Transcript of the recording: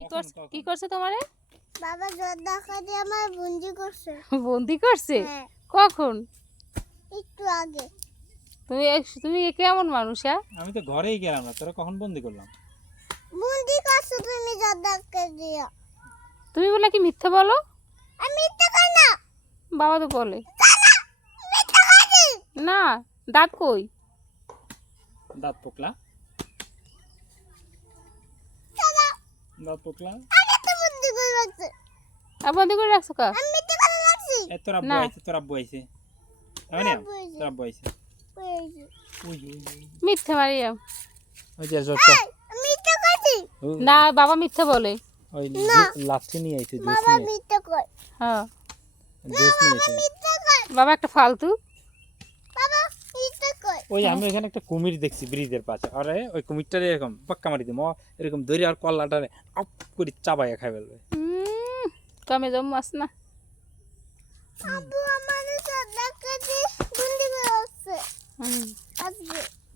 কি করছে তোমারে? বাবা জর্দা খাতে আমার বন্দি করছে। বন্দি করছে? হ্যাঁ কখন? একটু আগে। তুমি কেমন মানুষ? হ্যাঁ, আমি তো ঘরেই গেলাম না, তোরা কখন বন্দি করলাম? বন্দি করছো তুমি জর্দাকে দিয়া। তুমি বলে কি মিথ্যা বলো? আমি মিথ্যা কই না। বাবা তো বলে মিথ্যা কইছি। না। দাঁত কই? দাঁত পোকলা, দাদা দাঁত পোকলা। আমি তো বন্দি করে রাখছি। আর বন্দি করে রাখছো কা? আমি মিথ্যা করে রাখছি। এ তোর আব্বু না। আইছে, তোর আব্বু আইছে। তাই না? আব্বু আইছে। তোর আব্বু আইছে। কইছি। ওই ওই ওই। মিথ্যা মারিয়াম। ওই যে জোরটা। এই আমি মিথ্যা কইছি। না, বাবা মিথ্যা বলে। ওই না। লাঠি নিয়ে আইছে, জুস বাবা নিয়ে। মিথ্যা কই। হ্যাঁ, জুস নিয়ে আইছে। মিথ্যা কই। বাবা একটা ফালতু। বাবা মিথ্যা কই। ওই আমি এখানে একটা কুমির দেখছি ব্রিজের পাশে। আরে ওই কুমিরটারে এরকম পাক্কা মারি দিম, এরকম ধরে আর কল্লাটারে আপ করে চাবাইয়া খাই ফেলবে। কমে জম মাস না। আব্বু আমার